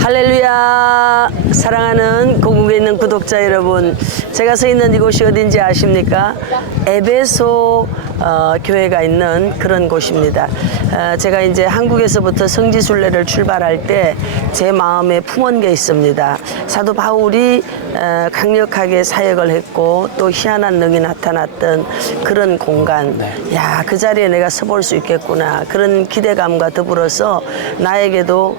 할렐루야. 사랑하는 고국에 있는 구독자 여러분, 제가 서 있는 이곳이 어딘지 아십니까? 에베소 교회가 있는 그런 곳입니다. 제가 이제 한국에서부터 성지순례를 출발할 때 제 마음에 품은 게 있습니다. 사도 바울이 강력하게 사역을 했고 또 희한한 능이 나타났던 그런 공간, 야, 그 자리에 내가 서볼 수 있겠구나, 그런 기대감과 더불어서 나에게도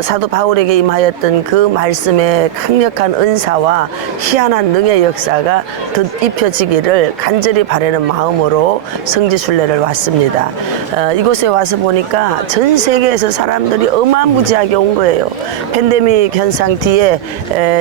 사도 바울에게 임하였던 그 말씀의 강력한 은사와 희한한 능의 역사가 덧입혀지기를 간절히 바라는 마음으로 성지순례를 왔습니다. 이곳에 와서 보니까 전 세계에서 사람들이 어마무지하게 온 거예요. 팬데믹 현상 뒤에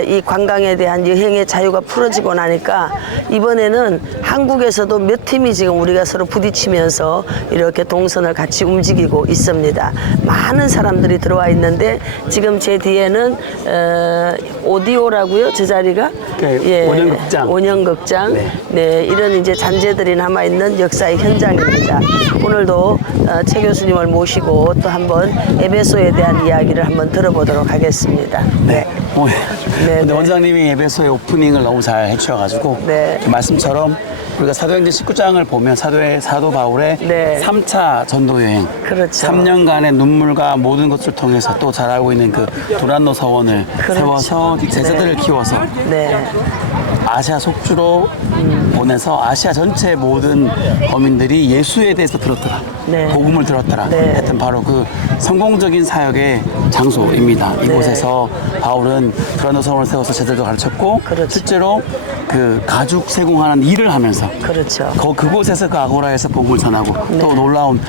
이 관광에 대한 여행의 자유가 풀어지고 나니까 이번에는 한국에서도 몇 팀이 지금 우리가 서로 부딪히면서 이렇게 동선을 같이 움직이고 있습니다. 많은 사람들이 들어와 있는데 지금 제 뒤에는 오디오라고요, 제 자리가? 네, 예, 원형극장. 원형극장. 네. 네, 이런 이제 잔재들이 남아 있는 역사의 현장입니다. 오늘도 최 교수님을 모시고 또 한번 에베소에 대한 이야기를 한번 들어보도록 하겠습니다. 네. 오늘 네, 근데 네. 원장님이 에베소의 오프닝을 너무 잘 해주셔가지고 네. 그 말씀처럼 우리가 사도행전 19장을 보면 사도 바울의 네. 3차 전도 여행, 그렇죠. 3년간의 눈물과 모든 것을 통해서 또 잘 알고 있는 그 도란노 서원을 그렇죠. 세워서 제자들을 키워서 네. 아시아 속주로 보내서 아시아 전체 모든 어민들이 예수에 대해서 들었더라. 네. 복음을 들었더라. 네. 하여튼 바로 그 성공적인 사역의 장소입니다. 이곳에서 바울은 도란노 서원을 세워서 제자들도 가르쳤고 그렇죠. 실제로 그 가죽 세공하는 일을 하면서 그렇죠. 그곳에서 그 아고라에서 복음을 전하고 또 놀라운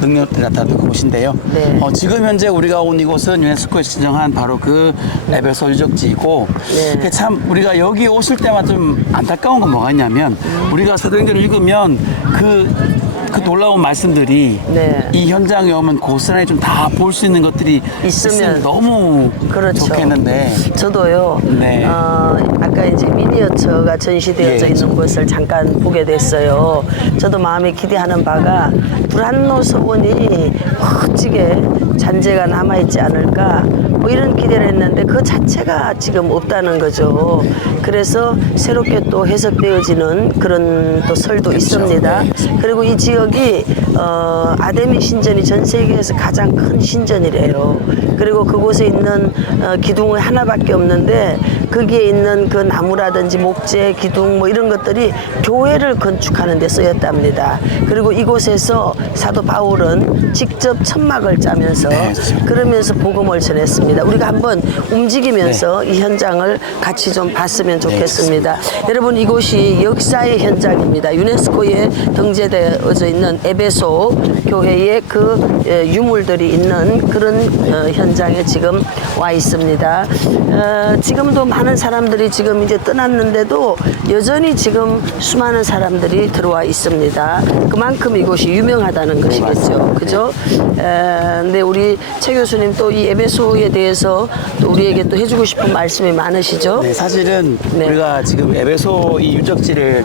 능력들이 나타나는 그곳인데요. 네. 지금 현재 우리가 온 이곳은 유네스코에 지정한 바로 그 에베소 유적지이고 네. 근데 참 우리가 여기 오실 때마다 좀 안타까운 건 뭐가 있냐면 우리가 사도행전을 읽으면 그 놀라운 말씀들이 네. 이 현장에 오면 고스란히 좀 다 볼 수 있는 것들이 있으면 너무 그렇죠. 좋겠는데 저도요. 네. 아까 이제 미니어처가 전시되어져 예, 있는 곳을 잠깐 보게 됐어요. 저도 마음에 기대하는 바가 도란노 서원이 멋지게 잔재가 남아있지 않을까, 뭐 이런 기대를 했는데 그 자체가 지금 없다는 거죠. 그래서 새롭게 또 해석되어지는 그런 또 설도 있습니다. 그리고 이 지역이 아데미 신전이 전 세계에서 가장 큰 신전이래요. 그리고 그곳에 있는 기둥이 하나밖에 없는데 거기에 있는 그 나무라든지 목재, 기둥 뭐 이런 것들이 교회를 건축하는 데 쓰였답니다. 그리고 이곳에서 사도 바울은 직접 천막을 짜면서 그러면서 복음을 전했습니다. 우리가 한번 움직이면서 이 현장을 같이 좀 봤으면 좋겠습니다. 여러분, 이곳이 역사의 현장입니다. 유네스코에 등재되어져 있는 에베소 교회의 그 유물들이 있는 그런 현장에 지금 와 있습니다. 지금도 많은 사람들이 지금 이제 떠났는데도 여전히 지금 수많은 사람들이 들어와 있습니다. 그만큼 이곳이 유명하다는 것이겠죠. 그죠? 근데 우리 최 교수님 또 이 에베소에 대해서 또 우리에게 또 해주고 싶은 말씀이 많으시죠? 네, 사실은 네. 우리가 지금 에베소 이 유적지를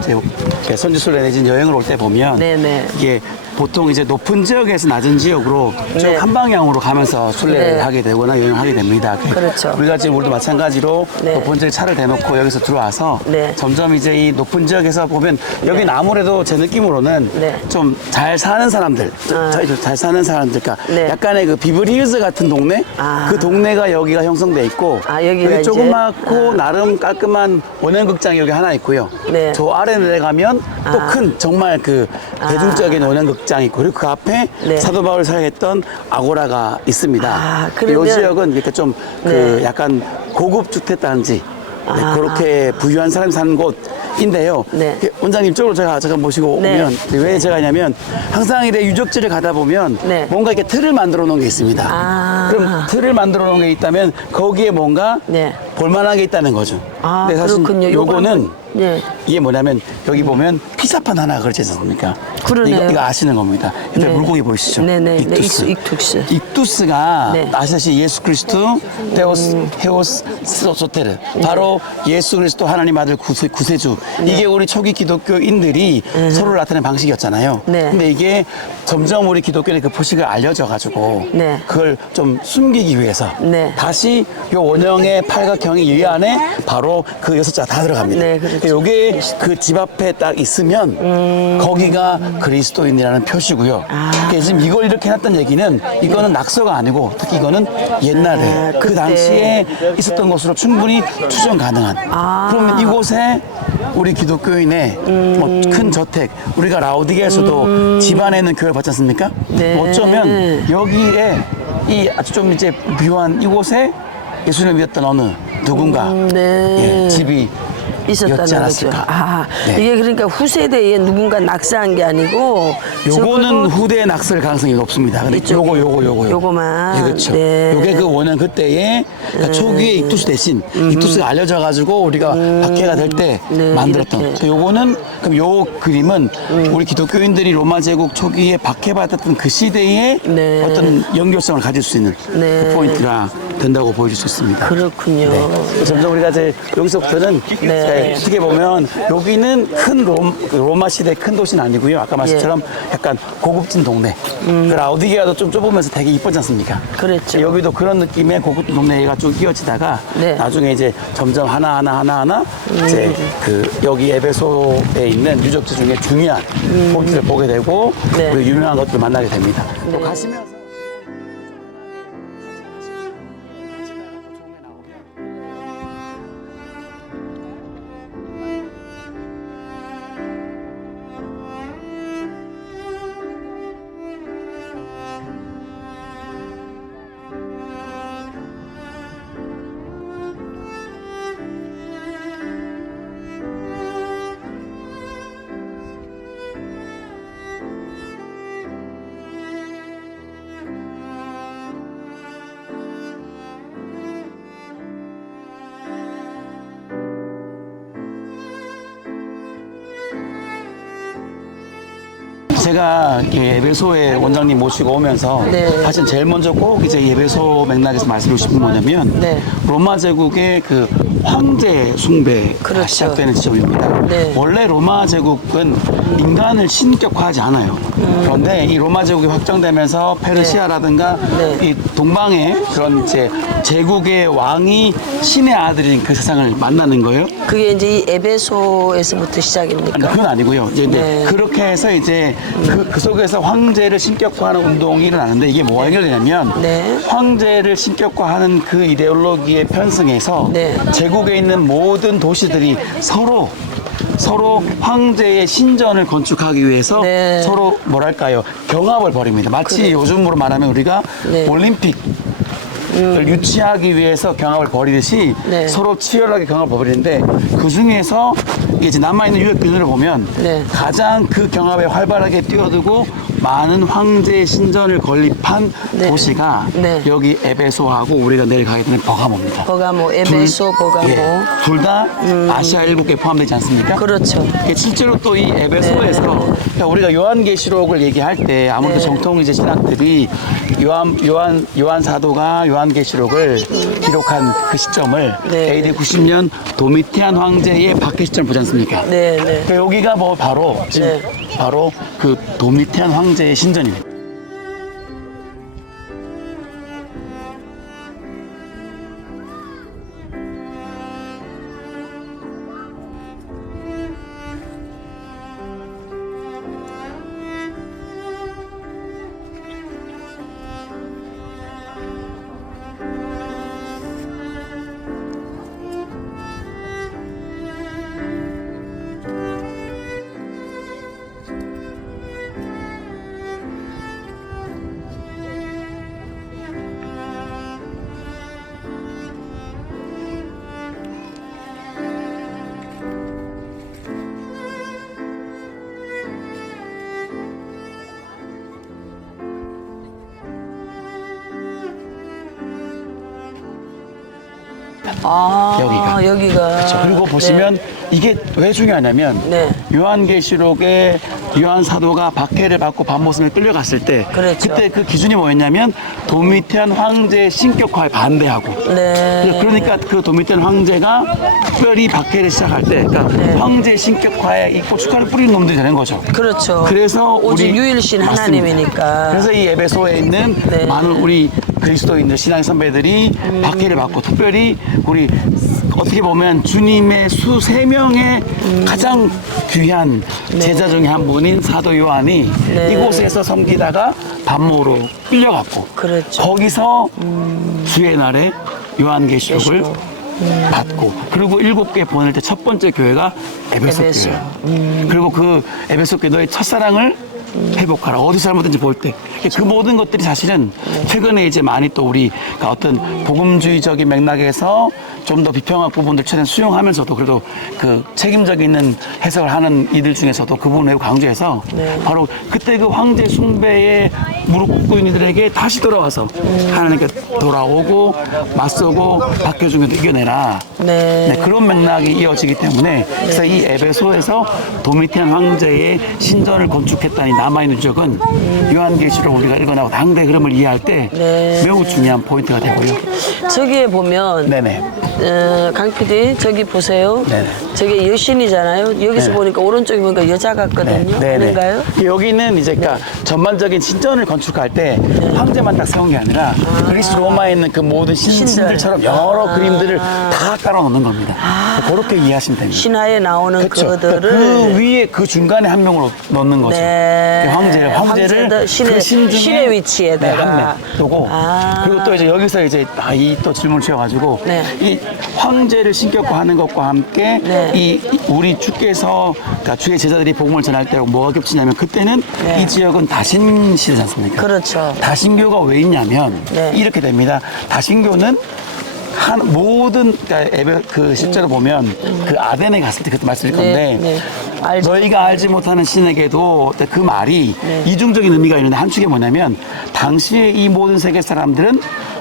선지순례 내진 여행을 올 때 보면 네네. 이게 보통 이제 높은 지역에서 낮은 지역으로 쭉 네. 한 방향으로 가면서 순례를 네. 하게 되거나 여행을 하게 됩니다. 그렇죠. 우리가 지금 우리도 마찬가지로 네. 높은 지역에 차를 대놓고 여기서 들어와서 네. 점점 이제 이 높은 지역에서 보면 여기는 아무래도 제 느낌으로는 네. 좀 잘 사는 사람들, 잘 사는 사람들, 그러니까 네. 약간의 그 비버리힐즈 같은 동네, 그 동네가 여기가 형성돼 있고 여기가 여기 이제? 조그맣고 나름 깔끔한 원형극장이 여기 하나 있고요. 네. 저 아래 내려가면 또 큰 정말 그 대중적인 원형극장이 있고 그리고 그 앞에 네. 사도 바울이 사용했던 아고라가 있습니다. 그러면- 이 지역은 이렇게 좀 그 네. 약간 고급 주택단지 그렇게 부유한 사람이 사는 곳인데요. 네. 원장님 쪽으로 제가 잠깐 모시고 네. 오면 왜 제가 하냐면 항상 이래 유적지를 가다 보면 네. 뭔가 이렇게 틀을 만들어 놓은 게 있습니다. 그럼 틀을 만들어 놓은 게 있다면 거기에 뭔가 네. 볼만한 게 있다는 거죠. 근데 사실 그렇군요. 요거 요거는 한번- 네. 이게 뭐냐면 여기 보면 피자판 하나 그려져 있지 않습니까? 그러네요. 이거 아시는 겁니다. 옆에 네. 물고기 보이시죠? 네네. 익투스. 네, 익투스. 익투스가 네. 아시다시피 예수 그리스도 헤오스 소테르 바로 예수 그리스도 하나님 아들 구세주. 이게 우리 초기 기독교인들이 서로를 나타내는 방식이었잖아요. 네. 근데 이게 점점 우리 기독교의 그 포식을 알려져 가지고 네. 그걸 좀 숨기기 위해서 네. 다시 요 원형의 팔각형이 이 안에 바로 그 6자 다 들어갑니다. 네, 그렇죠. 요게 그 집 앞에 딱 있으면 거기가 그리스도인이라는 표시고요. 그래서 지금 이걸 이렇게 해놨던 얘기는 이거는 낙서가 아니고 특히 이거는 옛날에 그 그때. 당시에 있었던 것으로 충분히 추정 가능한. 그러면 이곳에 우리 기독교인의 뭐 큰 저택, 우리가 라오디게에서도 집안에 있는 교회를 봤지 않습니까? 네. 어쩌면 여기에 이 아주 좀 이제 묘한 이곳에 예수님을 믿었던 어느 누군가 네. 예, 집이 있었다는 였지 거죠. 않았을까. 아, 네. 이게 그러니까 후세대에 누군가 낙서한 게 아니고 요거는 적어도 후대에 낙설 가능성이 높습니다. 근데 이쪽에 요거. 요거만. 네, 그렇죠. 네. 요게 그 원형 그때의 그러니까 초기의 익투스 대신 익투스가 알려져가지고 우리가 박해가 될 때 네, 만들었던. 이렇게. 그 요거는 그럼 요 그림은 우리 기독교인들이 로마 제국 초기에 박해받았던 그 시대의 네. 어떤 연결성을 가질 수 있는 네. 그 포인트가 된다고 보여줄 수 있습니다. 그렇군요. 네. 점점 우리가 이제 여기서부터는 네. 어떻게 보면 여기는 큰 로마 시대 큰 도시는 아니고요. 아까 말씀처럼 약간 고급진 동네. 그 라우디게아도 좀 좁으면서 되게 이쁘지 않습니까? 그랬죠. 여기도 그런 느낌의 고급진 동네가 쭉 이어지다가 네. 나중에 이제 점점 하나하나 이제 그 여기 에베소에 있는 유적지 중에 중요한 포인트를 보게 되고 네. 그리고 유명한 것들을 만나게 됩니다. 네. 또 가시면서 제가 이 에베소의 원장님 모시고 오면서 네. 사실 제일 먼저 꼭 이제 에베소 맥락에서 말씀드리고 싶은 게 뭐냐면 네. 로마 제국의 그 황제 숭배가 그렇죠. 시작되는 지점입니다. 네. 원래 로마 제국은 인간을 신격화하지 않아요. 그런데 이 로마 제국이 확정되면서 페르시아라든가 네. 이 동방의 그런 이제 제국의 왕이 신의 아들인 그 세상을 만나는 거예요. 그게 이제 이 에베소에서부터 시작입니까? 아니, 그건 아니고요. 이제 네. 그렇게 해서 이제 그 속에서 황제를 신격화하는 운동이 일어나는데 이게 뭐가 연결되냐면 네. 황제를 신격화하는 그 이데올로기에 편승해서 네. 제국에 있는 모든 도시들이 서로 황제의 신전을 건축하기 위해서 네. 서로 뭐랄까요 경합을 벌입니다. 마치 요즘으로 말하면 우리가 네. 올림픽 을 유치하기 위해서 경합을 벌이듯이 네. 서로 치열하게 경합을 벌이는데 그 중에서 이제 남아있는 유역균을 보면 네. 가장 그 경합에 활발하게 뛰어들고 많은 황제의 신전을 건립한 네. 도시가 네. 여기 에베소하고 우리가 내일 가게 되는 버가모입니다. 버가모, 에베소, 버가모. 둘 다 아시아 7개 포함되지 않습니까? 그렇죠. 실제로 또 이 에베소에서 네. 그러니까 우리가 요한계시록을 얘기할 때 아무래도 네. 정통 이제 신학들이 요한 사도가 요한계시록을 기록한 그 시점을 네. AD 90년 도미티안 황제의 박해 시점을 보지 않습니까? 네, 네. 그러니까 여기가 뭐 바로 지금 네. 바로 그 도미티안 황제의 신전입니다. 아, 여기가. 여기가. 그렇죠. 그리고 보시면 이게 왜 중요하냐면 네. 요한계시록에 요한 사도가 박해를 받고 밤모선에 끌려갔을 때 그렇죠. 그때 그 기준이 뭐였냐면 도미티안 황제의 신격화에 반대하고 네. 그러니까 그 도미티안 황제가 특별히 박해를 시작할 때 그러니까 네. 황제의 신격화에 이 고춧가루 뿌리는 놈들이 되는 거죠. 그렇죠. 그래서 오직 우리 유일신 맞습니다. 하나님이니까. 그래서 이 에베소에 있는 네. 많은 우리 그리스도인들 신앙 선배들이 박해를 받고 특별히 우리 어떻게 보면 주님의 수세 명의 가장 귀한 제자 중에 한 분인 사도 요한이 네. 이곳에서 섬기다가 밤모로 끌려갔고 그렇죠. 거기서 주의 날에 요한계시록을 계시록. 받고 그리고 7개 보낼 때 첫 번째 교회가 에베소 에베소. 교회예요. 그리고 그 에베소 교회 너의 첫사랑을 회복하라. 어디서 잘못된지 볼 때. 그 모든 것들이 사실은 최근에 이제 많이 또 우리 어떤 복음주의적인 맥락에서 좀 더 비평학 부분들 최대한 수용하면서도 그래도 그 책임적 있는 해석을 하는 이들 중에서도 그 부분을 매우 강조해서 네. 바로 그때 그 황제 숭배에 무릎 꿇고 있는 이들에게 다시 돌아와서 하나님께 돌아오고 맞서고 박해 중에도 이겨내라. 네. 네, 그런 맥락이 이어지기 때문에 그래서 이 에베소에서 도미티안 황제의 신전을 건축했다니 남아있는 적은 요한계시록 우리가 읽어나고 당대 흐름을 이해할 때 네. 매우 중요한 포인트가 되고요. 저기에 보면 네네. 강 PD 저기 보세요. 네네. 저게 여신이잖아요. 여기서 네네. 보니까 오른쪽에 보니까 여자 같거든요. 아닌가요? 여기는 이제 그러니까 전반적인 신전을 건축할 때 황제만 딱 세운 게 아니라 그리스 로마에 있는 그 모든 신들처럼 여러 그림들을 다 깔아놓는 겁니다. 그렇게 이해하시면 됩니다. 신화에 나오는 그렇죠. 그들을 그 위에 그 중간에 한 명으로 넣는 거죠. 네. 그 황제를 황제들 그 신 중에 신의 위치에다가. 한 명. 두고 그리고 또 이제 여기서 이제 이 또 질문을 주셔가지고 네. 이 황제를 신격화하는 것과 함께 네. 이 우리 주께서 그러니까 주의 제자들이 복음을 전할 때 뭐가 겹치냐면 그때는 네. 이 지역은 다신 시대지 않습니까? 그렇죠. 다신교가 왜 있냐면 네. 이렇게 됩니다. 다신교는 한 모든 그러니까 그 실제로 보면 그 아덴에 갔을 때 그때 말씀드릴 건데 네. 알죠. 너희가 알지 못하는 신에게도 그 말이 네. 이중적인 의미가 있는데 한 축이 뭐냐면 당시에 이 모든 세계 사람들은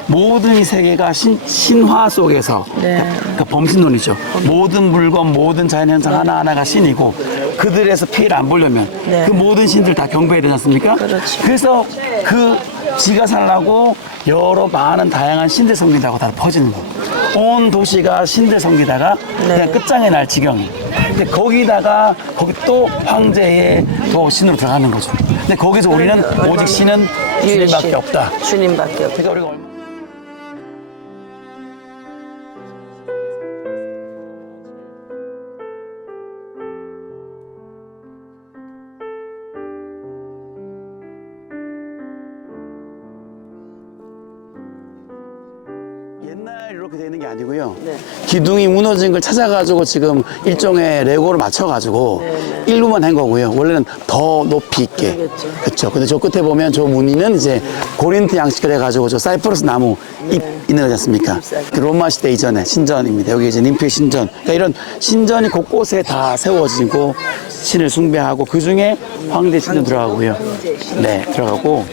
모든 이 세계가 신화 속에서 네. 그러니까 범신론이죠. 모든 물건, 모든 자연현상 하나하나가 신이고 그들에서 피해를 안 보려면 네. 그 모든 신들 다 경배해야 되지 않습니까? 그렇죠. 그래서 그 지가 살라고 여러 많은 다양한 신들 섬긴다고 다 퍼지는 거예요. 온 도시가 신들 섬기다가 네. 그냥 끝장에 날 지경이. 근데 거기다가 거기 또 황제의 또 신으로 들어가는 거죠. 근데 거기서 우리는 오직 신은 주님밖에 없다. 주님밖에 없다. 그러니까 우리가 얼마 옛날 이렇게 되는 게 아니고요. 네. 기둥이 무너진 걸 찾아가지고 지금 일종의 레고를 맞춰가지고 일부만 한 거고요. 원래는 더 높이 있게. 그러겠죠. 그렇죠. 근데 저 끝에 보면 저 무늬는 이제 고린트 양식을 해가지고 저 사이프러스 나무 잎 있는 거지 않습니까? 그 로마 시대 이전의 신전입니다. 여기 이제 님피의 신전. 그러니까 이런 신전이 곳곳에 다 세워지고 신을 숭배하고 그 중에 황제 신전 들어가고요. 네, 들어가고.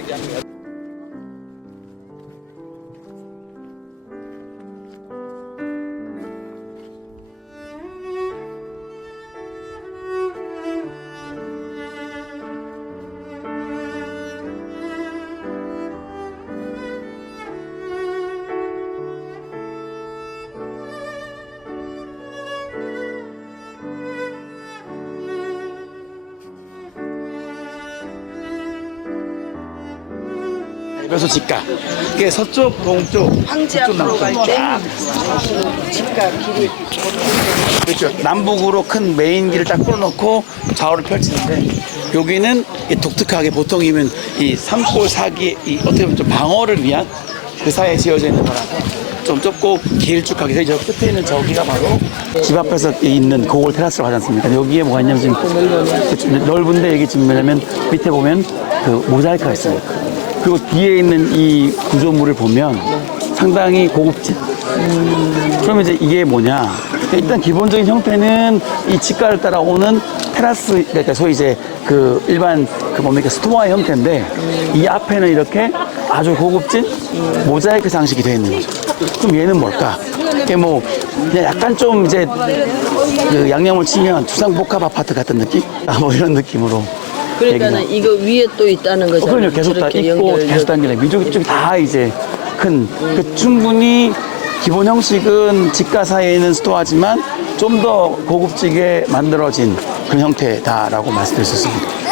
그래서 직가. 이게 서쪽, 동쪽, 황제 북쪽, 앞으로 갈 때 쫙. 집가 길이 그렇죠. 남북으로 큰 메인 길을 딱 뚫어놓고 좌우를 펼치는데 여기는 이 독특하게 보통이면 이 산골 사기 이 어떻게 보면 좀 방어를 위한 그 사이에 지어져 있는 거라서 좀 좁고 길쭉하게 저 끝에 있는 저기가 바로 집 앞에서 있는 고골 테라스라고 하지 않습니까? 여기에 뭐가 있냐면 지금 넓은데 여기 지금 뭐냐면 밑에 보면 그 모자이크가 있어요. 그리고 뒤에 있는 이 구조물을 보면 상당히 고급진. 그러면 이제 이게 뭐냐? 일단 기본적인 형태는 이 직가를 따라오는 테라스, 그러니까 소위 이제 그 일반 그 뭡니까 스토어 형태인데 이 앞에는 이렇게 아주 고급진 모자이크 장식이 되어 있는 거죠. 그럼 얘는 뭘까? 이게 뭐 그냥 약간 좀 이제 그 양념을 치면 주상복합 아파트 같은 느낌? 뭐 이런 느낌으로. 그러니까는 이거 위에 또 있다는 거잖아요. 그럼요. 계속 다 저렇게 있고 연결. 계속 당기네. 민족 쪽이 다 이제 큰 그 충분히 기본 형식은 집가 사이에 있는 스토어지만 좀 더 고급지게 만들어진 그런 형태다라고 말씀드릴 수 있습니다.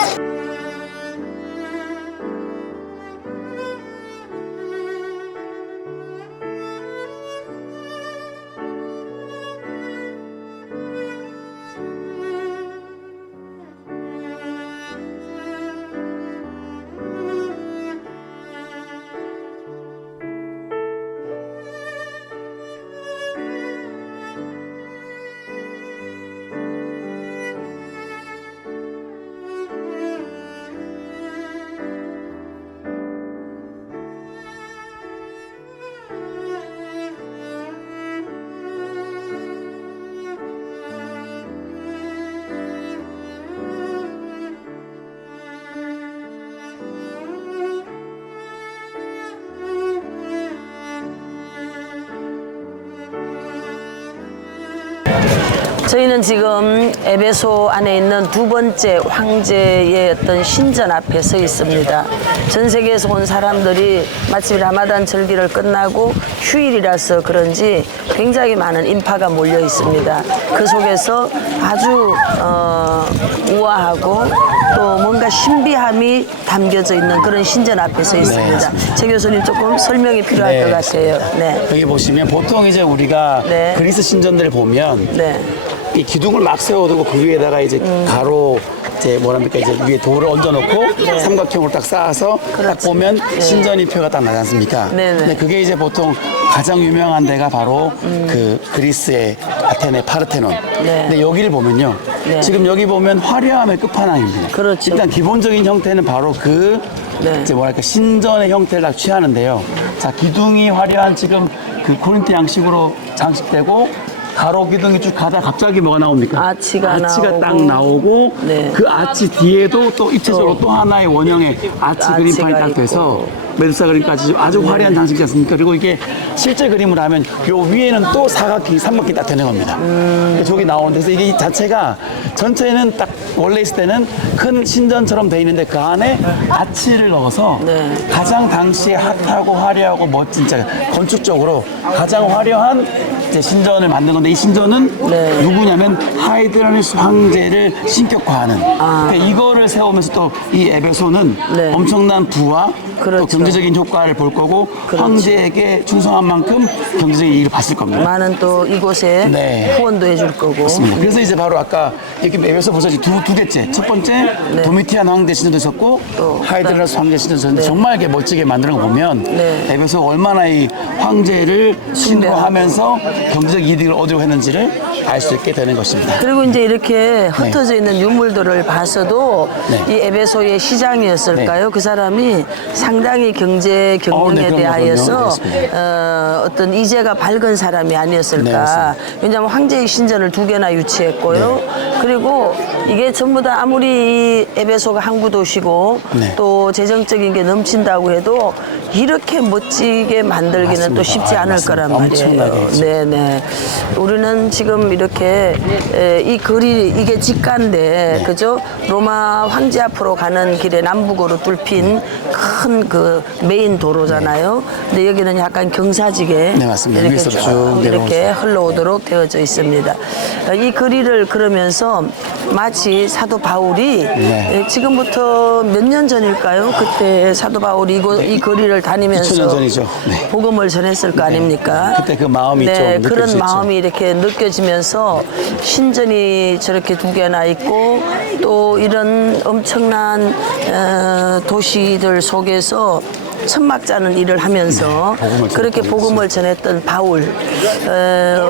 저희는 지금 에베소 안에 있는 두 번째 황제의 어떤 신전 앞에 서 있습니다. 전 세계에서 온 사람들이 마침 라마단 절기를 끝나고 휴일이라서 그런지 굉장히 많은 인파가 몰려 있습니다. 그 속에서 아주 우아하고 또 뭔가 신비함이 담겨져 있는 그런 신전 앞에 서 있습니다. 최 교수님 조금 설명이 필요할 것 같아요. 네. 여기 보시면 보통 이제 우리가 네. 그리스 신전들을 보면 네. 이 기둥을 막 세워두고 그 위에다가 이제 가로 이제 뭐랍니까 이제 위에 돌을 얹어놓고 삼각형으로 딱 쌓아서 딱 그렇지. 보면 신전이 표가 딱 나지 않습니까? 네네. 근데 그게 이제 보통 가장 유명한 데가 바로 그 그리스의 아테네 파르테논. 네. 근데 여기를 보면요. 네. 지금 여기 보면 화려함의 끝판왕입니다. 그렇죠. 일단 기본적인 형태는 바로 그 네. 이제 뭐랄까 신전의 형태를 딱 취하는데요. 자 기둥이 화려한 지금 그 코린트 양식으로 장식되고. 가로 기둥이 쭉 가다 갑자기 뭐가 나옵니까? 아치가 딱 나오고. 나오고 네. 그 아치 뒤에도 또 입체적으로 또 하나의 원형의 아치 그림판이 딱 돼서 메두사 그림까지 아주 화려한 장식이지 않습니까? 그리고 이게 실제 그림을 하면 요 위에는 또 사각기, 삼각기 딱 되는 겁니다. 저기 나오는데 그래서 이게 자체가 전체는 딱 원래 있을 때는 큰 신전처럼 돼 있는데 그 안에 아치를 넣어서 네. 가장 당시에 핫하고 화려하고 멋진 진짜 건축적으로 가장 화려한 이제 신전을 만든 건데 이 신전은 네. 누구냐면 하이드라니스 황제를 신격화하는 그러니까 이거를 세우면서 또 이 에베소는 네. 엄청난 부와 그렇죠. 또 경제적인 효과를 볼 거고 그렇죠. 황제에게 충성한 만큼 경제적인 이익을 봤을 겁니다. 많은 또 이곳에 네. 후원도 해줄 거고. 맞습니다. 그래서 이제 바로 아까 이렇게 에베소 보셔야지 두 개째. 첫 번째 도미티안 황제 신전도 있었고 또 하이드라니스 황제 신전도 있었는데 네. 정말 이렇게 멋지게 만드는 거 보면 네. 에베소가 얼마나 이 황제를 신고하면서 경제적 이득을 얻으려고 했는지를 알 수 있게 되는 것입니다. 그리고 이제 이렇게 흩어져 있는 유물들을 봐서도 네. 이 에베소의 시장이었을까요? 그 사람이 상당히 경제 경영에 그럼요, 대하여서 그럼요. 어떤 이제가 밝은 사람이 아니었을까. 네, 왜냐하면 황제의 신전을 두 개나 유치했고요. 그리고 이게 전부 다 아무리 이 에베소가 항구 도시고 네. 또 재정적인 게 넘친다고 해도 이렇게 멋지게 만들기는 맞습니다. 또 쉽지 않을 맞습니다. 거란 말이에요. 엄청나게 있죠. 네네. 우리는 지금 이렇게 이 거리 이게 직가인데 그죠? 로마 황제 앞으로 가는 길에 남북으로 뚫힌 큰 그 메인 도로잖아요. 근데 여기는 약간 경사지게 네, 맞습니다. 이렇게 위에서 쭉 쭉 이렇게 흘러오도록 되어져 있습니다. 이 거리를 걸으면서 마치 사도 바울이 네. 지금부터 몇 년 전일까요? 그때 사도 바울이 이 거리를 다니면서 2000년 전이죠. 네. 복음을 전했을 거 아닙니까? 그때 그 마음이 좀 네, 느낄 수 그런 있죠. 마음이 이렇게 느껴지면서 신전이 저렇게 두 개나 있고 또 이런 엄청난 도시들 속에서 천막 짜는 일을 하면서 복음을 그렇게 전했던 복음을 전했던 바울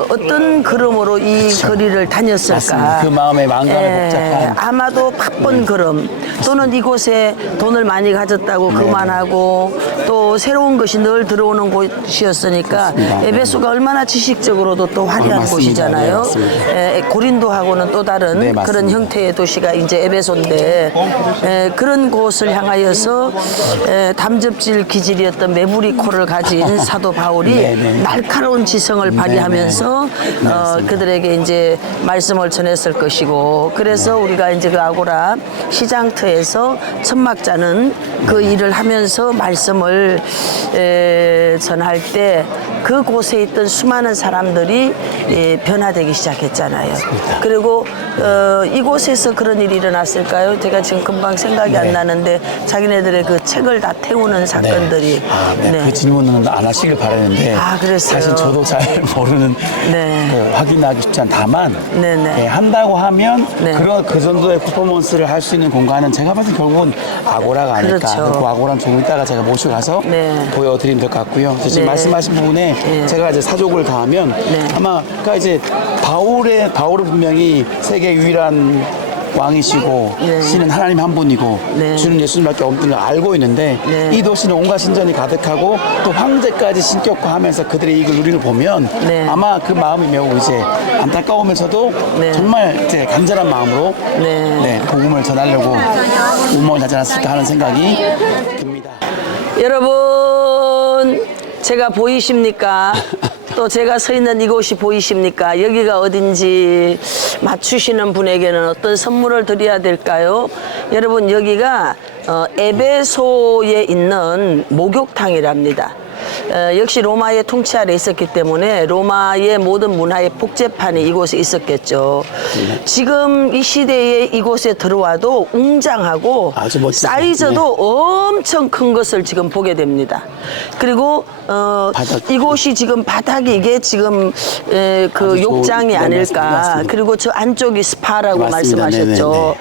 어떤 걸음으로 이 거리를 다녔을까? 맞습니다. 그 마음의 망각을 복잡한 아마도 바쁜 걸음 또는 이곳에 돈을 많이 가졌다고 그만하고 또 새로운 것이 늘 들어오는 곳이었으니까 맞습니다. 에베소가 얼마나 지식적으로도 또 화려한 맞습니다. 곳이잖아요. 네, 맞습니다. 고린도하고는 또 다른 네, 맞습니다. 그런 형태의 도시가 이제 에베소인데 그런 곳을 향하여서 담즙질 기질이었던 메부리코를 가진 사도 바울이 네, 네. 날카로운 지성을 발휘하면서 그들에게 이제 말씀을 전했을 것이고 그래서 우리가 이제 그 아고라 시장터에서 천막자는 그 일을 하면서 말씀을 전할 때 그곳에 있던 수많은 사람들이 변화되기 시작했잖아요. 그리고 이곳에서 그런 일이 일어났을까요? 제가 지금 금방 생각이 안 나는데 자기네들의 그 책을 다 태우는 사건들이 그 질문은 안 하시길 바라는데 아, 그랬어요. 사실 저도 잘 모르는 확인하기 쉽지 않 다만 한다고 하면 그 정도의 퍼포먼스를 할 수 있는 공간은 제가 봤을 때 결국은 아고라가 아닐까. 그렇죠. 그 아고라는 조금 이따가 제가 모셔가서 보여드리면 될 것 같고요. 지금 말씀하신 부분에 제가 이제 사족을 다하면 아마 그러니까 이제 바울은 분명히 세계 유일한 왕이시고 신은 하나님 한 분이고 주는 예수님밖에 없는 걸 알고 있는데 이 도시는 온갖 신전이 가득하고 또 황제까지 신격화하면서 그들의 이익을 누리는 걸 보면 아마 그 마음이 매우 이제 안타까우면서도 정말 이제 간절한 마음으로 복음을 전하려고 음모를 하지 않았을까 하는 생각이 듭니다. 여러분 제가 보이십니까? 또 제가 서 있는 이곳이 보이십니까? 여기가 어딘지 맞추시는 분에게는 어떤 선물을 드려야 될까요? 여러분 여기가 에베소에 있는 목욕탕이랍니다. 역시 로마의 통치 아래 있었기 때문에 로마의 모든 문화의 복제판이 이곳에 있었겠죠. 지금 이 시대에 이곳에 들어와도 웅장하고 사이즈도 엄청 큰 것을 지금 보게 됩니다. 그리고 이곳이 지금 바닥이 이게 지금 그 욕장이 아닐까. 맞습니다. 그리고 저 안쪽이 스파라고 맞습니다. 말씀하셨죠.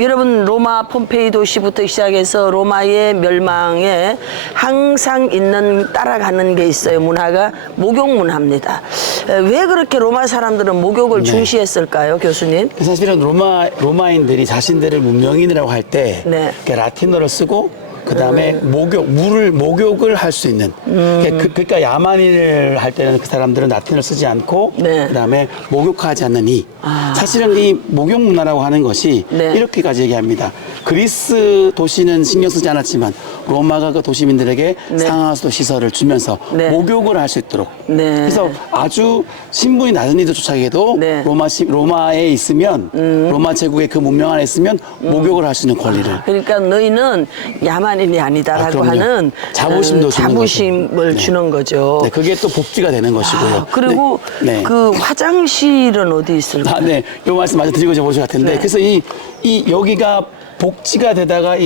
여러분 로마 폼페이 도시부터 시작해서 로마의 멸망에 항상 있는 따라가는 게 있어요. 문화가 목욕 문화입니다. 왜 그렇게 로마 사람들은 목욕을 중시했을까요, 교수님? 사실은 로마인들이 자신들을 문명인이라고 할 때 라틴어를 쓰고 그 다음에 목욕을 할 수 있는. 그러니까 야만인을 할 때는 그 사람들은 라틴어를 쓰지 않고 그 다음에 목욕하지 않는 이. 사실은 이 목욕 문화라고 하는 것이 이렇게까지 얘기합니다. 그리스 도시는 신경 쓰지 않았지만 로마가 그 도시민들에게 상하수도 시설을 주면서 목욕을 할 수 있도록. 그래서 아주 신분이 낮은 이들조차에도 로마에 있으면 로마 제국의 그 문명 안에 있으면 목욕을 할 수 있는 권리를. 그러니까 너희는 야만인이 아니다라고 하는 자부심을 주는 거죠. 그게 또 복지가 되는 것이고요. 그리고 그 화장실은 어디 있을까요? 이 말씀 마저 드리고 보실 것 같은데 그래서 이 여기가 복지가 되다가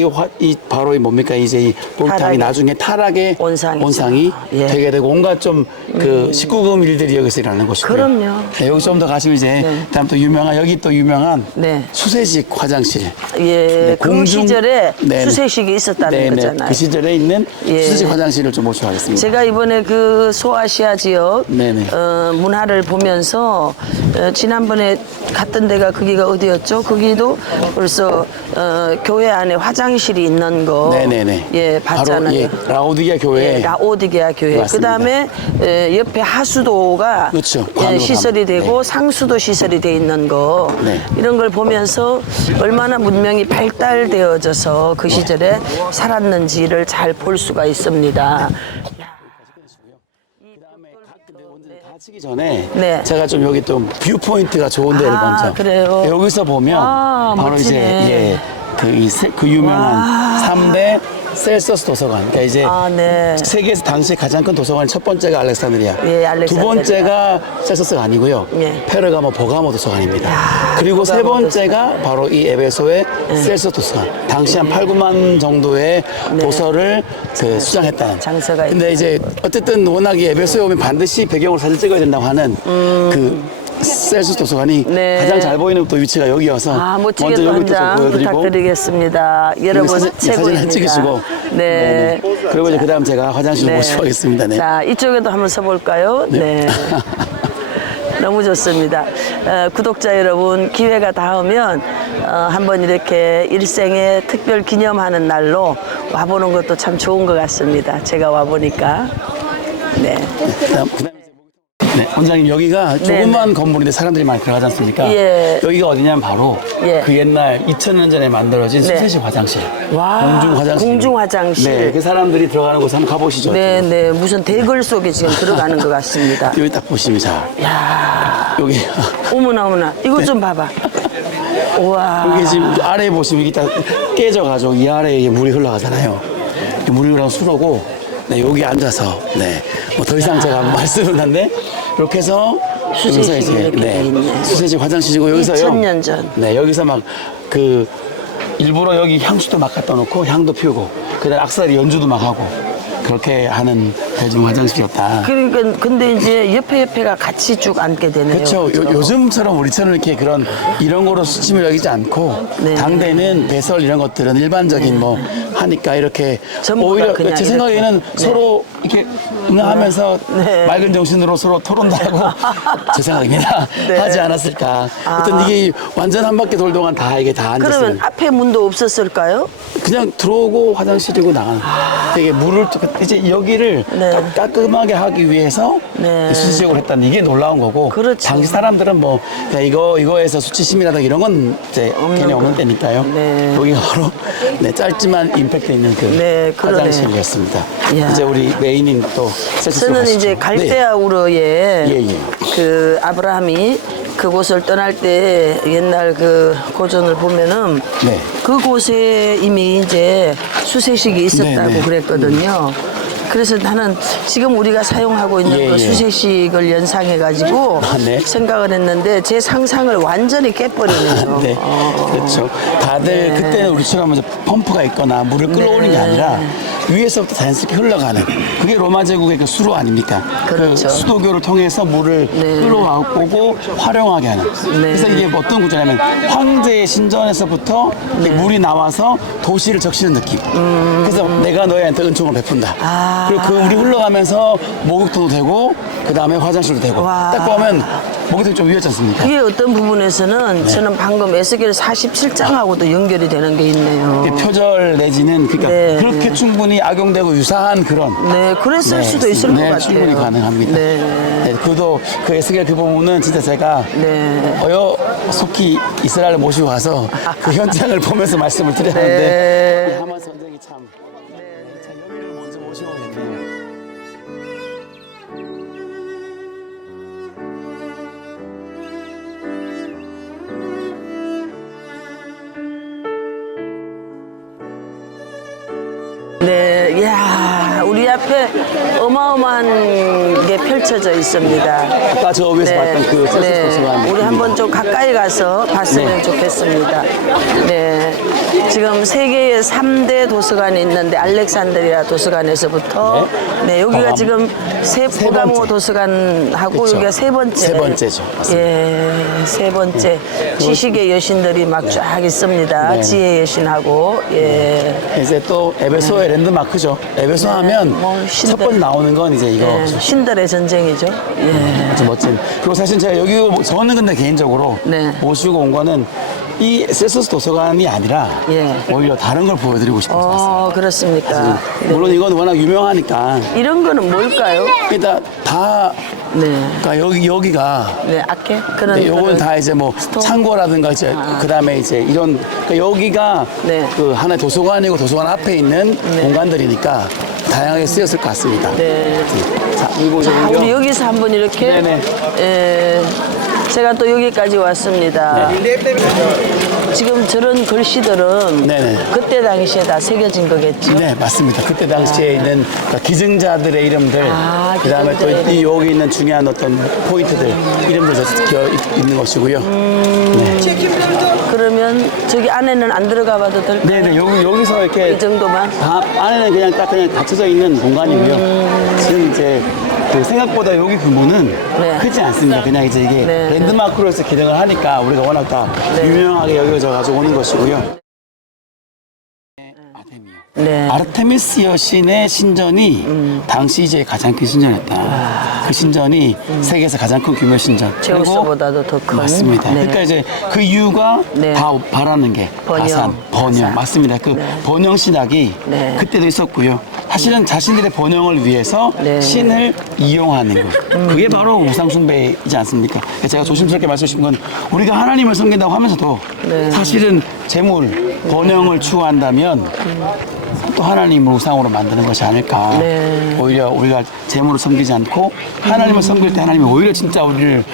바로 뭡니까 이제 이 목욕탕이 나중에 타락의 원상이 되게 되고 온갖 좀 그 19금 일들이 여기서 일어나는 것이고요. 그럼요. 여기 좀 더 가시면 이제 다음 또 여기 또 유명한 수세식 화장실. 그 시절에 수세식이 있었다는 거잖아요. 그 시절에 있는 수세식 화장실을 좀 모셔가겠습니다. 제가 이번에 그 소아시아 지역 문화를 보면서 지난번에 갔던 데가 거기가 어디였죠? 거기도 벌써 교회 안에 화장실이 있는 거 봤잖아요. 바로 라오디게아 교회. 라오디게아 교회. 그 다음에 옆에 하수도가 시설이 되고 상수도 시설이 돼 있는 거 이런 걸 보면서 얼마나 문명이 발달되어져서 그 시절에 살았는지를 잘 볼 수가 있습니다. 가시기 전에 제가 좀 여기 또 뷰 포인트가 좋은 데를 먼저 그래요? 여기서 보면 바로 멋지네. 이제 그 유명한 3대 셀서스 도서관. 그러니까 이제 세계에서 당시 가장 큰 도서관이 첫 번째가 알렉산드리아. 두 번째가 셀서스가 아니고요. 페르가모 버가모 도서관입니다. 그리고 세 번째가 바로 이 에베소의 셀서스 도서관. 당시 한 8, 9만 정도의 도서를 수장했다는. 장서가 근데 이제 어쨌든 워낙 이 에베소에 오면 반드시 배경으로 사진 찍어야 된다고 하는 그 셀서스 도서관이 가장 잘 보이는 또 위치가 여기여서 멋지게 먼저 여기 한 장 부탁드리겠습니다. 여러분 사진 한 찍으시고 그리고 이제 그다음 제가 화장실로 모시고 가겠습니다. 자 이쪽에도 한번 서볼까요? 너무 좋습니다. 구독자 여러분 기회가 닿으면 한번 이렇게 일생에 특별 기념하는 날로 와보는 것도 참 좋은 것 같습니다. 제가 와보니까. 네. 네, 원장님 여기가 조그만 건물인데 사람들이 많이 들어가지 않습니까? 예. 여기가 어디냐면 바로 예. 그 옛날 2000년 전에 만들어진 네. 수세식 화장실. 와, 공중 화장실. 공중 화장실. 네, 그 사람들이 들어가는 곳 한번 가보시죠. 네, 네. 무슨 대걸 속에 지금 들어가는 것 같습니다. 여기 딱 보시면 자, 야, 여기 어머나, 어머나. 이거 좀 봐봐. 우와. 여기 지금 아래에 보시면 이게 딱 깨져가지고 이 아래에 이게 물이 흘러가잖아요. 이 물이 흘러가는 수로고, 네, 여기 앉아서, 네, 뭐 더 이상 제가 말씀은 한데 이렇게 해서 수세식이 여기서 이제, 이렇게 돼 있네. 수세식 화장실이고 여기서요. 2000년 전. 네, 여기서 막 그 일부러 여기 향수도 막 갖다 놓고 향도 피우고 그다음 악사리 연주도 막 하고 그렇게 하는 대중 화장실이었다. 그러니까 근데 이제 옆에가 같이 쭉 앉게 되네요. 그렇죠. 요즘처럼 우리처럼 이렇게 그런 이런 거로 수침을 여기지 않고 네. 당대는 배설 이런 것들은 일반적인 뭐 하니까 이렇게 전부가 오히려 그냥 제 이렇게. 생각에는 네. 서로 이렇게 응하면서 네. 맑은 정신으로 서로 토론도 하고 제 생각입니다. 네. 하지 않았을까. 하여튼 이게 완전 한 바퀴 돌 동안 다 이게 다 앉았어요. 그러면 앞에 문도 없었을까요? 그냥 들어오고 화장실이고 나가는. 되게 물을 이제 여기를 네. 깔끔하게 하기 위해서 네. 수지적으로 했다는 이게 놀라운 거고. 그렇죠. 당시 사람들은 뭐 그냥 이거에서 수치심이라든가 이런 건 이제 괜히 없는 때니까요. 네. 여기가 바로 네, 짧지만 임팩트 있는 그 네, 그러네요. 화장실이었습니다. 이야. 이제 우리 메인인 또 섹스로 저는 가시죠. 이제 갈대아 우르에 예, 예. 그 아브라함이 그곳을 떠날 때 옛날 그 고전을 보면은 네. 그곳에 이미 이제 수세식이 있었다고 네, 네. 그랬거든요. 그래서 나는 지금 우리가 사용하고 있는 예, 그 예. 수세식을 연상해가지고 아, 네. 생각을 했는데 제 상상을 완전히 깨버리네요. 네, 그렇죠. 다들 네. 그때는 우리처럼 이제 펌프가 있거나 물을 끌어오는 게 아니라 위에서부터 자연스럽게 흘러가는 그게 로마 제국의 그 수로 아닙니까? 그렇죠. 그 수도교를 통해서 물을 네. 끌어오고 활용하게 하는. 그래서 이게 어떤 구조냐면 황제의 신전에서부터 이렇게 물이 나와서 도시를 적시는 느낌. 그래서 내가 너희한테 은총을 베푼다. 아. 그리고 그 물이 흘러가면서 목욕탕도 되고 그 다음에 화장실도 되고. 와. 딱 보면 목욕탕이 좀 위였지 않습니까? 그게 어떤 부분에서는 저는 방금 에스겔 47장하고도 연결이 되는 게 있네요. 이게 표절 내지는 그러니까 네. 그렇게 충분히 악용되고 유사한 그런 네, 그랬을 수도 있을 것 같아요. 충분히 가능합니다. 네. 네, 그도 그 에스겔 그 부분은 진짜 제가 네. 속히 이스라엘을 모시고 가서 그 현장을 보면서 말씀을 드려야 네. 하는데 이 하만 전쟁이 참 여기를 먼저 모시고 있네요. 네, 이야, 우리 앞에 어마어마한 게 펼쳐져 있습니다. 아까 저 위에서 봤던 그 셀스 도서관 우리 한번 좀 가까이 가서 봤으면 네. 좋겠습니다. 네, 지금 세계에 3대 도서관이 있는데 알렉산드리아 도서관에서부터 네, 여기가 버가모. 지금 버가모 번째. 도서관하고 그쵸. 여기가 세 번째. 세 번째죠. 맞습니다. 예, 세 번째. 지식의 여신들이 막 쫙 있습니다. 네. 지혜의 여신하고 예. 이제 또 에베소의 랜드마크죠. 에베소 하면 뭐 첫 번째 나오는 건 이제 이거 네, 신들의 전쟁이죠. 예. 아주 멋진. 그리고 사실 제가 여기 저는 근데 개인적으로 네. 모시고 온 거는 이 셀서스 도서관이 아니라 예. 오히려 다른 걸 보여드리고 싶어서 왔어요. 그렇습니까? 네. 물론 이건 워낙 유명하니까 이런 거는 뭘까요? 일단 다 네. 그러니까 여기가 네, 아케? 그런. 요건 그런- 다 이제 뭐 창고라든가 이제 그다음에 이제 이런 그러니까 여기가 네. 그 하나의 도서관이고 도서관 앞에 있는 공간들이니까 다양하게 쓰였을 것 같습니다. 네. 자, 그리고 자, 여기요. 우리 여기서 한번 이렇게. 네네. 예, 제가 또 여기까지 왔습니다. 네. 지금 저런 글씨들은 네네. 그때 당시에 다 새겨진 거겠죠? 네, 맞습니다. 그때 당시에 있는 그러니까 기증자들의 이름들, 아, 그다음에 또 기증자의 이 여기 있는 중요한 어떤 포인트들 이름들 적혀 있는 것이고요. 그러면 저기 안에는 안 들어가 봐도 될까요? 네네, 여기서 이렇게 이 정도만? 다 안에는 그냥 딱 그냥 닫혀져 있는 공간이고요. 지금 이제 그 생각보다 여기 규모는 네. 크지 않습니다. 그냥 이제 이게 네. 랜드마크로서 기능을 하니까 우리가 워낙 다 네. 유명하게 여겨져 가지고 오는 것이고요. 네. 아르테미스 여신의 신전이 당시 이제 가장 큰 신전이었다. 그 신전이 세계에서 가장 큰 규모 신전. 그리고 제우스보다도 더 큰. 맞습니다. 네. 그러니까 이제 그 이유가 네. 다 바라는 게 번영. 가산, 번영. 가산. 맞습니다. 그 네. 번영 신학이 네. 그때도 있었고요. 사실은 자신들의 번영을 위해서 네. 신을 이용하는 것. 그게 바로 우상숭배이지 않습니까? 제가 조심스럽게 말씀드린 건 우리가 하나님을 섬긴다고 하면서도 네. 사실은 재물, 번영을 추구한다면 또 하나님을 우상으로 만드는 것이 아닐까. 네. 오히려 우리가 재물을 섬기지 않고 하나님을 섬길 때 하나님이 오히려 진짜 우리를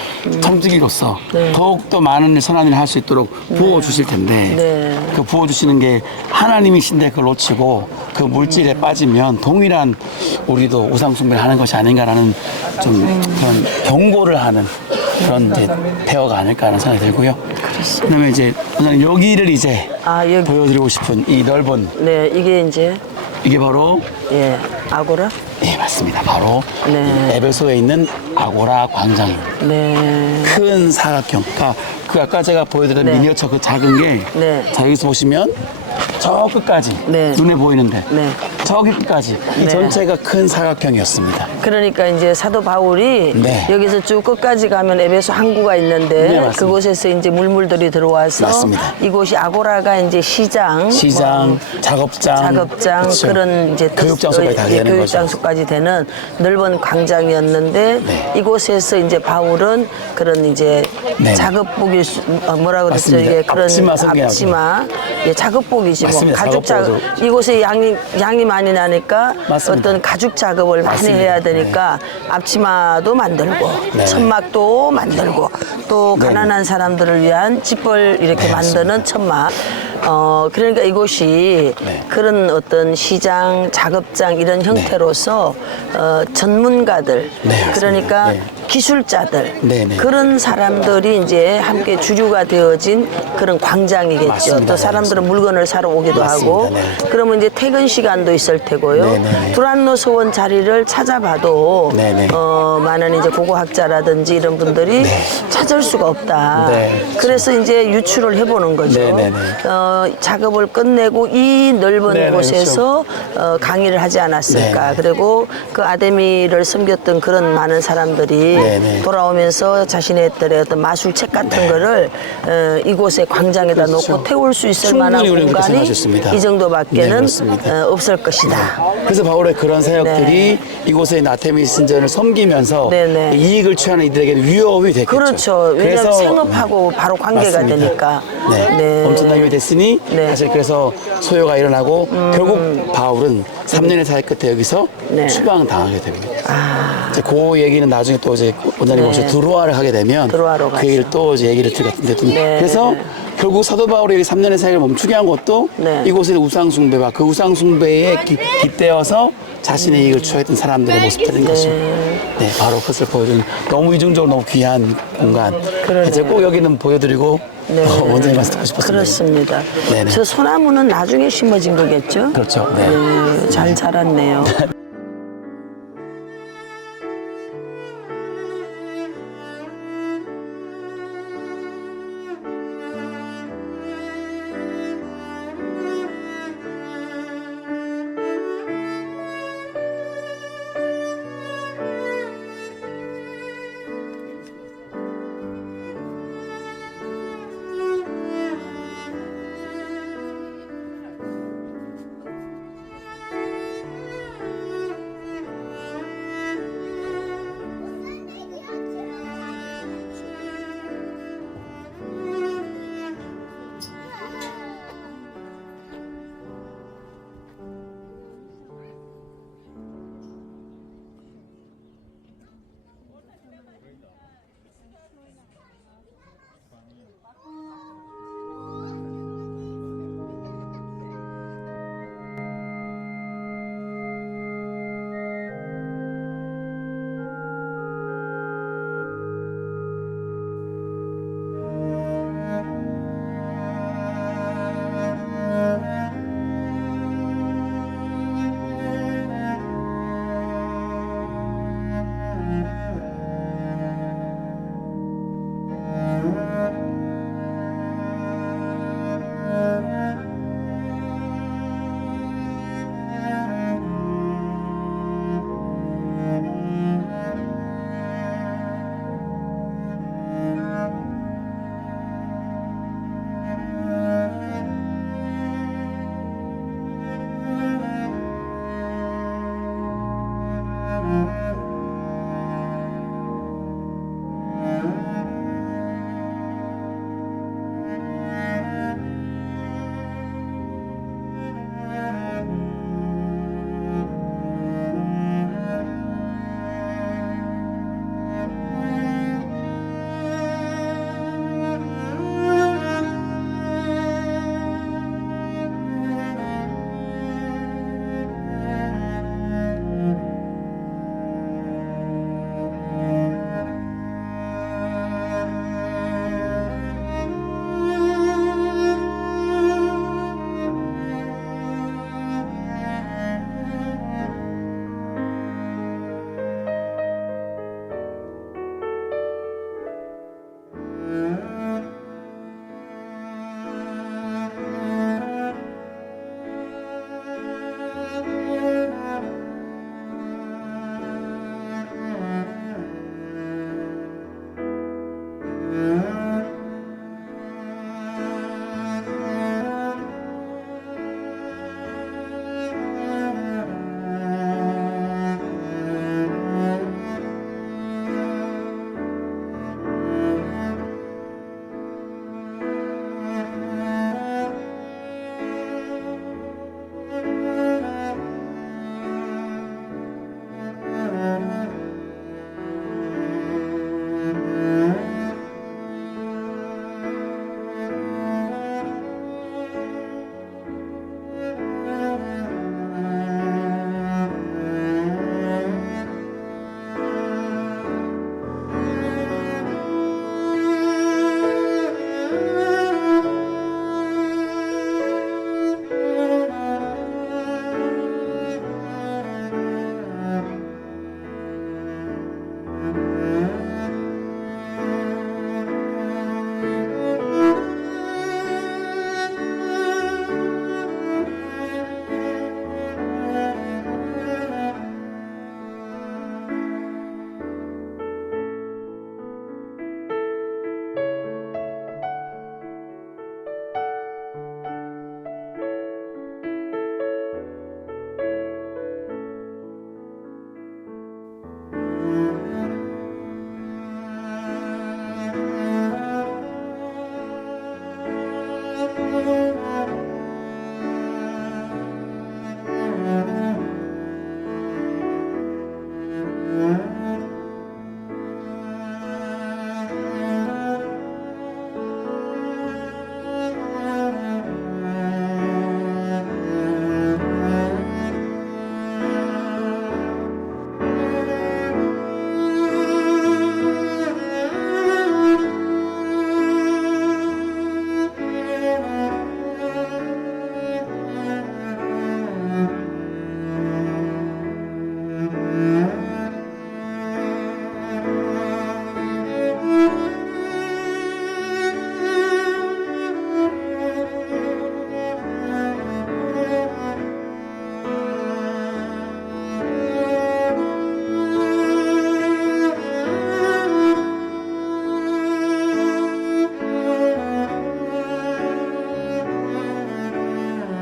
섬기기로써 네. 더욱더 많은 일, 선한 일을 할 수 있도록 부어주실 텐데 네. 그 부어주시는 게 하나님이신데 그걸 놓치고 그 물질에 빠지면 동일한 우리도 우상숭배를 하는 것이 아닌가라는 좀 그런 경고를 하는 그런 이제 대화가 아닐까라는 생각이 들고요. 그다음에 이제 원장님 여기를 이제 여기. 보여드리고 싶은 이 넓은 네, 이게 이제, 이게 바로 예, 아고라? 네 맞습니다. 바로 네. 이 에베소에 있는 아고라 광장입니다. 네. 큰 사각형. 그러니까 그 아까 제가 보여드린 네. 미니어처 그 작은 게 네. 자 여기서 보시면 저 끝까지 네. 눈에 보이는데 네. 저기 끝까지 이 네. 전체가 큰 사각형이었습니다. 그러니까 이제 사도 바울이 네. 여기서 쭉 끝까지 가면 에베소 항구가 있는데 네, 맞습니다. 그곳에서 이제 물물들이 들어와서 맞습니다. 이곳이 아고라가 이제 시장, 시장, 작업장, 작업장 그쵸. 그런 이제 교육 장소까지 다 되는 교육 거죠. 장소까지 되는 넓은 광장이었는데 네. 이곳에서 이제 바울은 그런 이제 네. 작업복이 뭐라 그랬죠? 맞습니다. 이게 그런 앞치마 섬기하고. 앞치마, 예, 작업복이지 뭐 맞습니다. 가죽 작업. 작업복으로. 이곳에 양이 많이 나니까 맞습니다. 어떤 가죽 작업을 많이 맞습니다. 해야 되니까 앞치마도 만들고 네. 천막도 만들고 또 네. 가난한 사람들을 위한 집을 이렇게 네, 만드는 천막. 그러니까 이곳이 네. 그런 어떤 시장, 작업장 이런 형태로서 전문가들, 네, 맞습니다. 그러니까 네. 기술자들 네, 네. 그런 사람들이 이제 함께 주류가 되어진 그런 광장이겠죠. 맞습니다. 또 사람들은 물건을 사러 오기도 맞습니다. 하고 네. 그러면 이제 퇴근 시간도 있을 테고요. 네, 네. 두란노 소원 자리를 찾아봐도 네, 네. 많은 이제 고고학자라든지 이런 분들이 찾을 수가 없다. 네. 그래서 이제 유출을 해보는 거죠. 네, 네, 네. 작업을 끝내고 이 넓은 네, 네, 곳에서 강의를 하지 않았을까. 네, 네. 그리고 그 아데미를 섬겼던 그런 많은 사람들이 네, 네. 돌아오면서 자신의 어떤 마술책 같은 거를 이곳에 광장에다 그렇죠. 놓고 태울 수 있을 충분히 만한 우리는 그렇게 공간이 생각하셨습니다. 이 네, 정도밖에는 그렇습니다. 없을 것이다. 그래서 바울의 그런 사역들이 이곳에 아테미스 신전을 섬기면서 네, 네. 이익을 취하는 이들에게 위협이 됐겠죠. 그렇죠. 왜냐하면 그래서 생업하고 바로 관계가 맞습니다. 되니까. 네. 네. 엄청나게 위협이 됐으니 네. 사실 그래서 소요가 일어나고 결국 바울은 3년의 사역 끝에 여기서 네. 추방당하게 됩니다. 이제 그 얘기는 나중에 또 이제 원장님 네. 혹시 드로아를 하게 되면 드로아로 그 가죠. 얘기를 또 이제 얘기를 드릴 것 같은데 네. 그래서 결국 사도 바울이 3년의 사역을 멈추게 한 것도 네. 이곳의 우상숭배와 그 우상숭배에 깃대어서 자신의 이익을 취했던 사람들의 모습들인 것입니다. 네, 바로 그것을 보여주는 너무 이중적으로 너무 귀한 공간. 그러네요. 이제 꼭 여기는 보여드리고 네. 원장님 말씀 듣고 싶었습니다. 그렇습니다. 네네. 저 소나무는 나중에 심어진 거겠죠? 그렇죠. 네. 잘 자랐네요.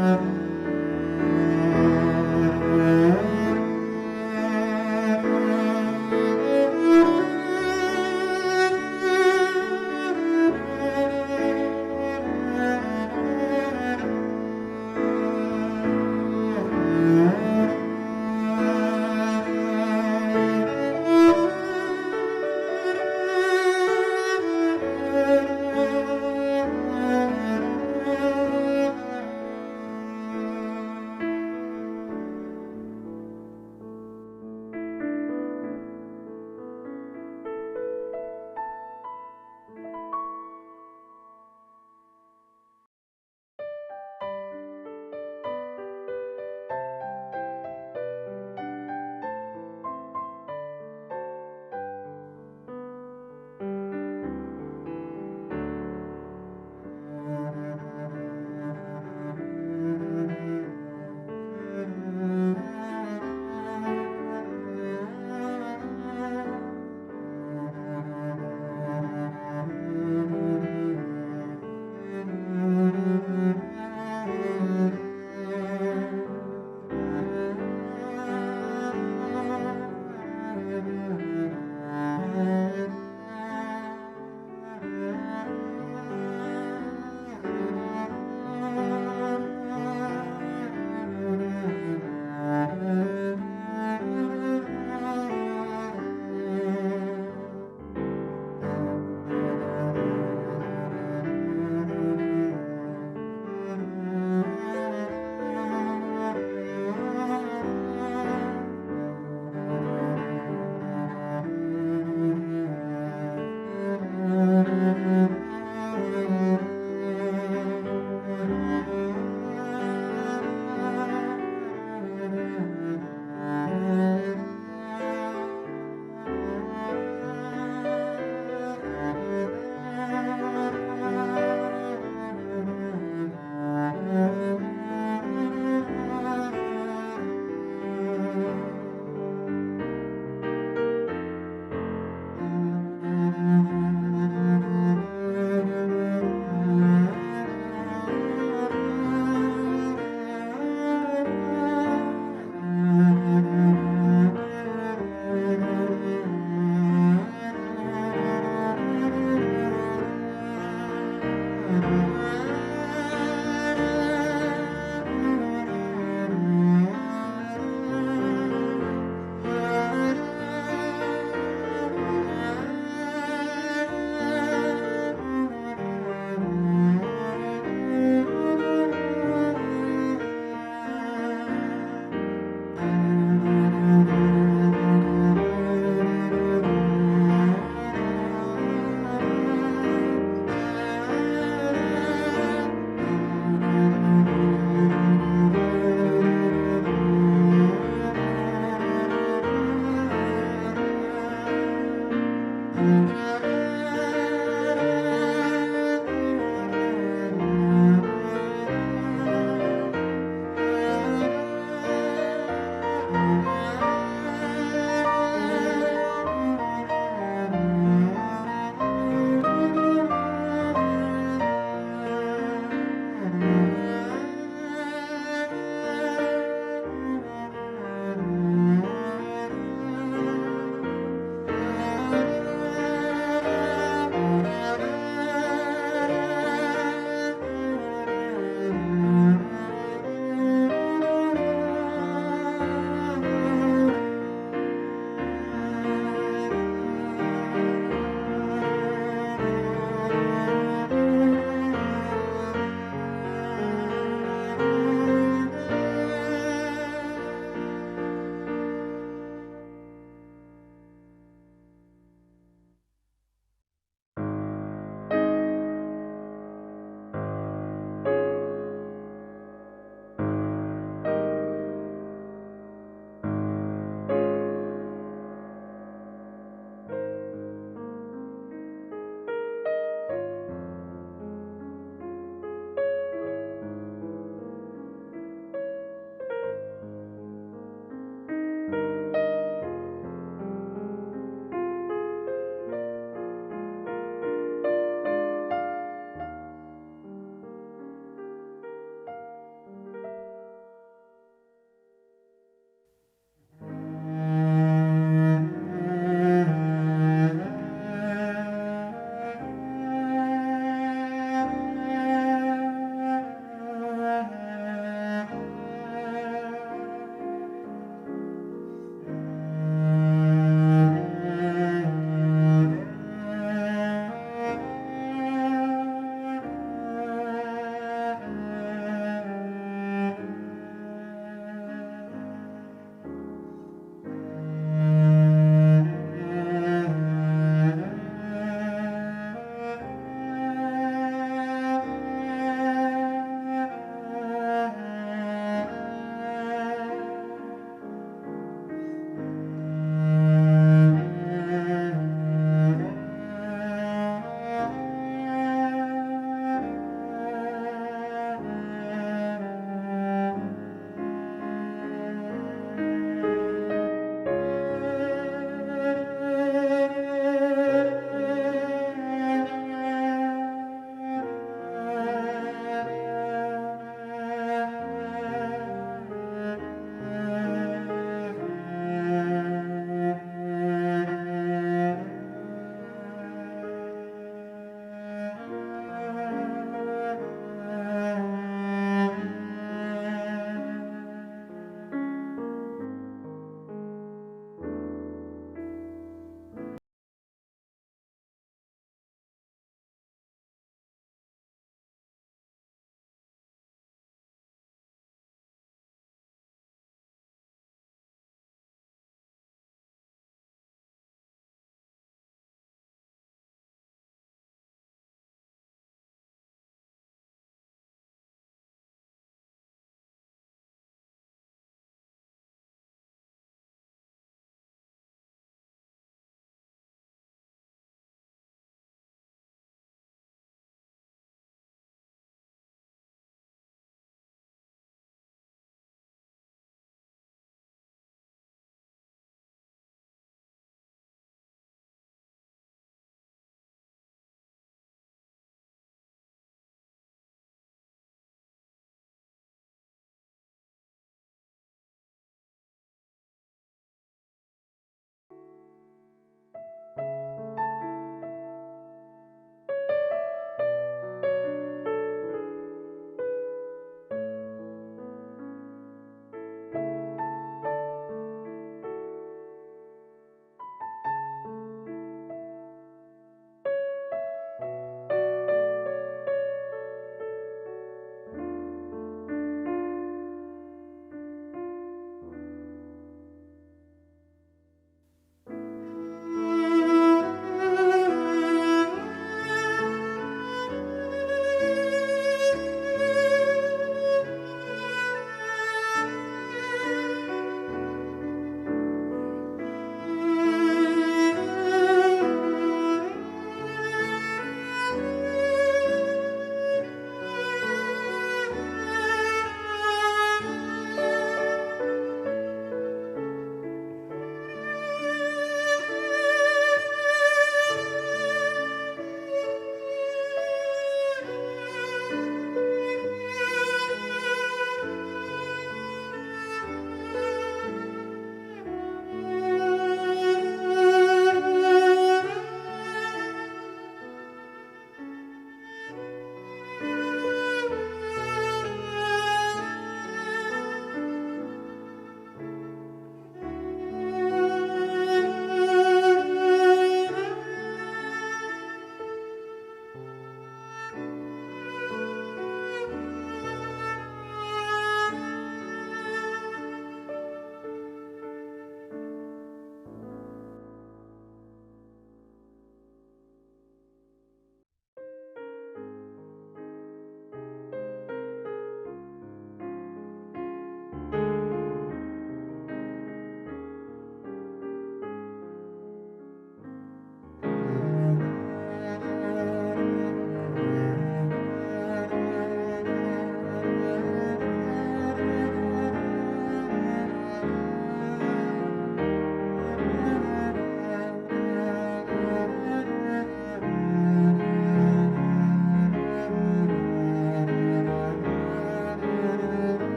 네.